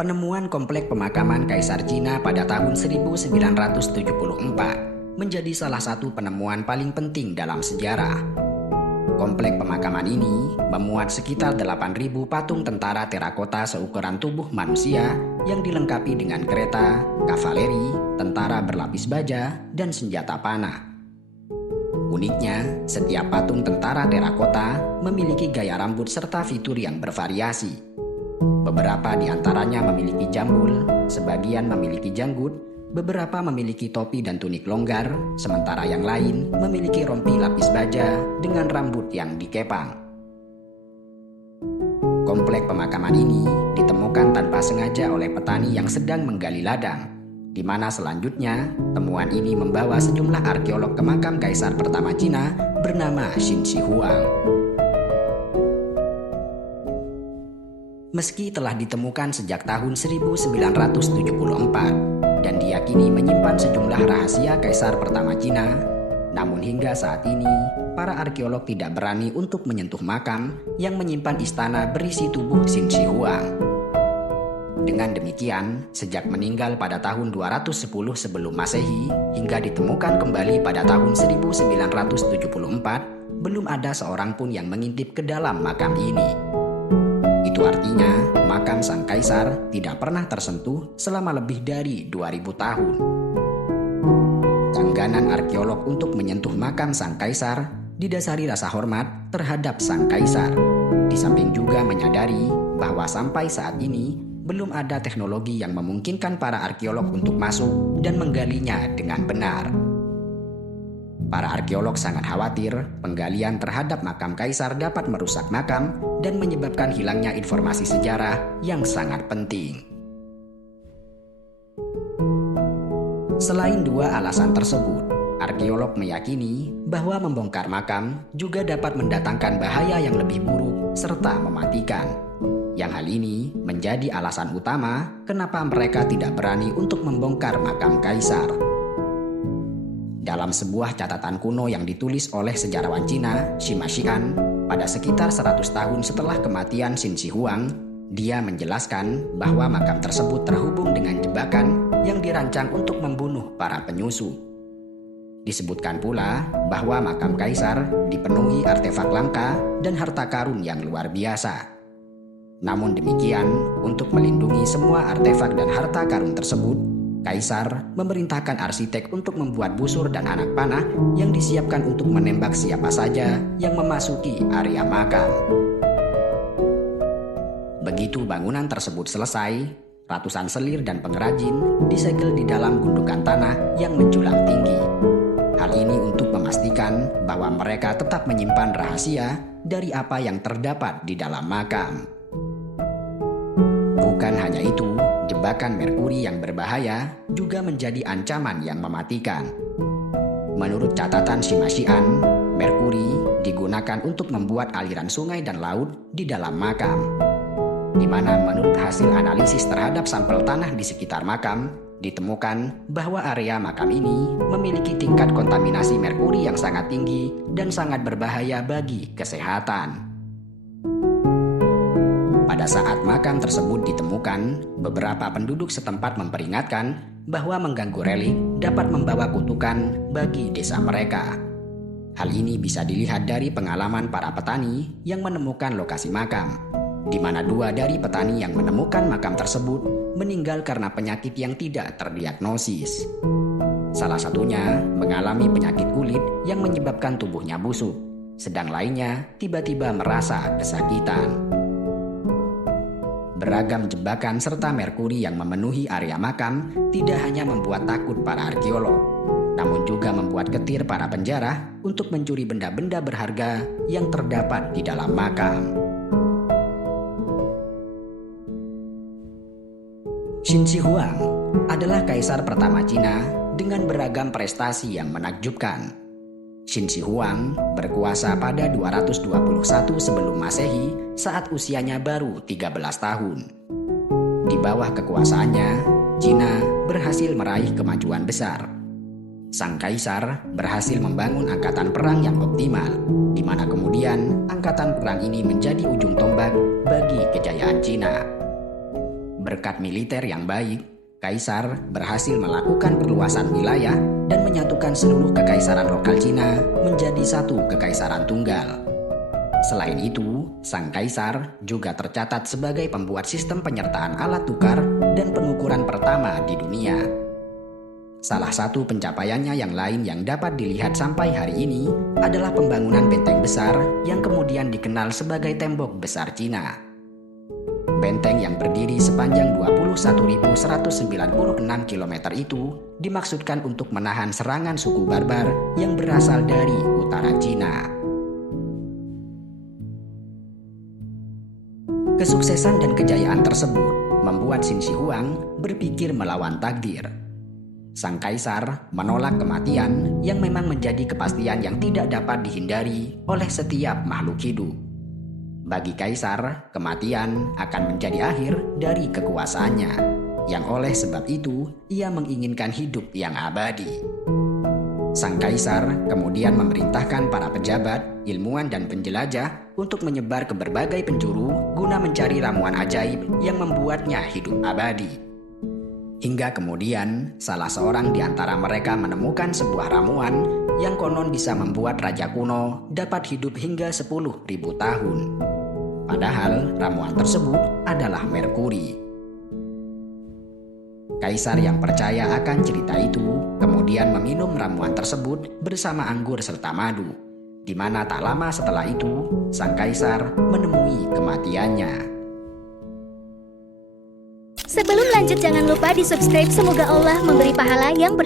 Penemuan komplek pemakaman Kaisar Cina pada tahun 1974 menjadi salah satu penemuan paling penting dalam sejarah. Komplek pemakaman ini memuat sekitar 8.000 patung tentara terakota seukuran tubuh manusia yang dilengkapi dengan kereta, kavaleri, tentara berlapis baja, dan senjata panah. Uniknya, setiap patung tentara terakota memiliki gaya rambut serta fitur yang bervariasi. Beberapa di antaranya memiliki jambul, sebagian memiliki janggut, beberapa memiliki topi dan tunik longgar, sementara yang lain memiliki rompi lapis baja dengan rambut yang dikepang. Komplek pemakaman ini ditemukan tanpa sengaja oleh petani yang sedang menggali ladang, di mana selanjutnya temuan ini membawa sejumlah arkeolog ke makam Kaisar pertama Cina bernama Qin Shi Huang. Meski telah ditemukan sejak tahun 1974 dan diyakini menyimpan sejumlah rahasia Kaisar pertama Cina, namun hingga saat ini para arkeolog tidak berani untuk menyentuh makam yang menyimpan istana berisi tubuh Qin Shi Huang. Dengan demikian, sejak meninggal pada tahun 210 sebelum Masehi hingga ditemukan kembali pada tahun 1974, belum ada seorang pun yang mengintip ke dalam makam ini. Itu artinya, makam sang kaisar tidak pernah tersentuh selama lebih dari 2000 tahun. Engganan arkeolog untuk menyentuh makam sang kaisar didasari rasa hormat terhadap sang kaisar. Di samping juga menyadari bahwa sampai saat ini belum ada teknologi yang memungkinkan para arkeolog untuk masuk dan menggalinya dengan benar. Para arkeolog sangat khawatir penggalian terhadap makam kaisar dapat merusak makam dan menyebabkan hilangnya informasi sejarah yang sangat penting. Selain dua alasan tersebut, arkeolog meyakini bahwa membongkar makam juga dapat mendatangkan bahaya yang lebih buruk serta mematikan. Yang hal ini menjadi alasan utama kenapa mereka tidak berani untuk membongkar makam kaisar. Dalam sebuah catatan kuno yang ditulis oleh sejarawan Cina, Sima Xian, pada sekitar 100 tahun setelah kematian Qin Shi Huang, dia menjelaskan bahwa makam tersebut terhubung dengan jebakan yang dirancang untuk membunuh para penyusup. Disebutkan pula bahwa makam kaisar dipenuhi artefak langka dan harta karun yang luar biasa. Namun demikian, untuk melindungi semua artefak dan harta karun tersebut, Kaisar memerintahkan arsitek untuk membuat busur dan anak panah yang disiapkan untuk menembak siapa saja yang memasuki area makam. Begitu bangunan tersebut selesai, ratusan selir dan pengrajin disegel di dalam gundukan tanah yang menjulang tinggi. Hal ini untuk memastikan bahwa mereka tetap menyimpan rahasia dari apa yang terdapat di dalam makam. Bukan hanya itu, jebakan merkuri yang berbahaya juga menjadi ancaman yang mematikan. Menurut catatan Sima Xian, merkuri digunakan untuk membuat aliran sungai dan laut di dalam makam, di mana menurut hasil analisis terhadap sampel tanah di sekitar makam, ditemukan bahwa area makam ini memiliki tingkat kontaminasi merkuri yang sangat tinggi dan sangat berbahaya bagi kesehatan. Pada saat makam tersebut ditemukan, beberapa penduduk setempat memperingatkan bahwa mengganggu relik dapat membawa kutukan bagi desa mereka. Hal ini bisa dilihat dari pengalaman para petani yang menemukan lokasi makam, di mana 2 dari petani yang menemukan makam tersebut meninggal karena penyakit yang tidak terdiagnosis. Salah satunya mengalami penyakit kulit yang menyebabkan tubuhnya busuk, sedang lainnya tiba-tiba merasa kesakitan. Beragam jebakan serta merkuri yang memenuhi area makam tidak hanya membuat takut para arkeolog, namun juga membuat getir para penjara untuk mencuri benda-benda berharga yang terdapat di dalam makam. Qin Shi Huang adalah kaisar pertama Cina dengan beragam prestasi yang menakjubkan. Qin Shi Huang berkuasa pada 221 sebelum Masehi saat usianya baru 13 tahun. Di bawah kekuasaannya, Cina berhasil meraih kemajuan besar. Sang kaisar berhasil membangun angkatan perang yang optimal, di mana kemudian angkatan perang ini menjadi ujung tombak bagi kejayaan Cina. Berkat militer yang baik, Kaisar berhasil melakukan perluasan wilayah dan menyatukan seluruh kekaisaran lokal Cina menjadi satu kekaisaran tunggal. Selain itu, sang kaisar juga tercatat sebagai pembuat sistem penyertaan alat tukar dan pengukuran pertama di dunia. Salah satu pencapaiannya yang lain yang dapat dilihat sampai hari ini adalah pembangunan benteng besar yang kemudian dikenal sebagai Tembok Besar Cina. Benteng yang berdiri sepanjang 21.196 km itu dimaksudkan untuk menahan serangan suku barbar yang berasal dari utara Cina. Kesuksesan dan kejayaan tersebut membuat Qin Shi Huang berpikir melawan takdir. Sang kaisar menolak kematian yang memang menjadi kepastian yang tidak dapat dihindari oleh setiap makhluk hidup. Bagi kaisar, kematian akan menjadi akhir dari kekuasaannya, yang oleh sebab itu ia menginginkan hidup yang abadi. Sang kaisar kemudian memerintahkan para pejabat, ilmuwan dan penjelajah untuk menyebar ke berbagai penjuru guna mencari ramuan ajaib yang membuatnya hidup abadi. Hingga kemudian salah seorang di antara mereka menemukan sebuah ramuan yang konon bisa membuat raja kuno dapat hidup hingga 10.000 tahun. Padahal ramuan tersebut adalah merkuri. Kaisar yang percaya akan cerita itu kemudian meminum ramuan tersebut bersama anggur serta madu, di mana tak lama setelah itu sang kaisar menemui kematiannya. Sebelum lanjut jangan lupa di subscribe, semoga Allah memberi pahala yang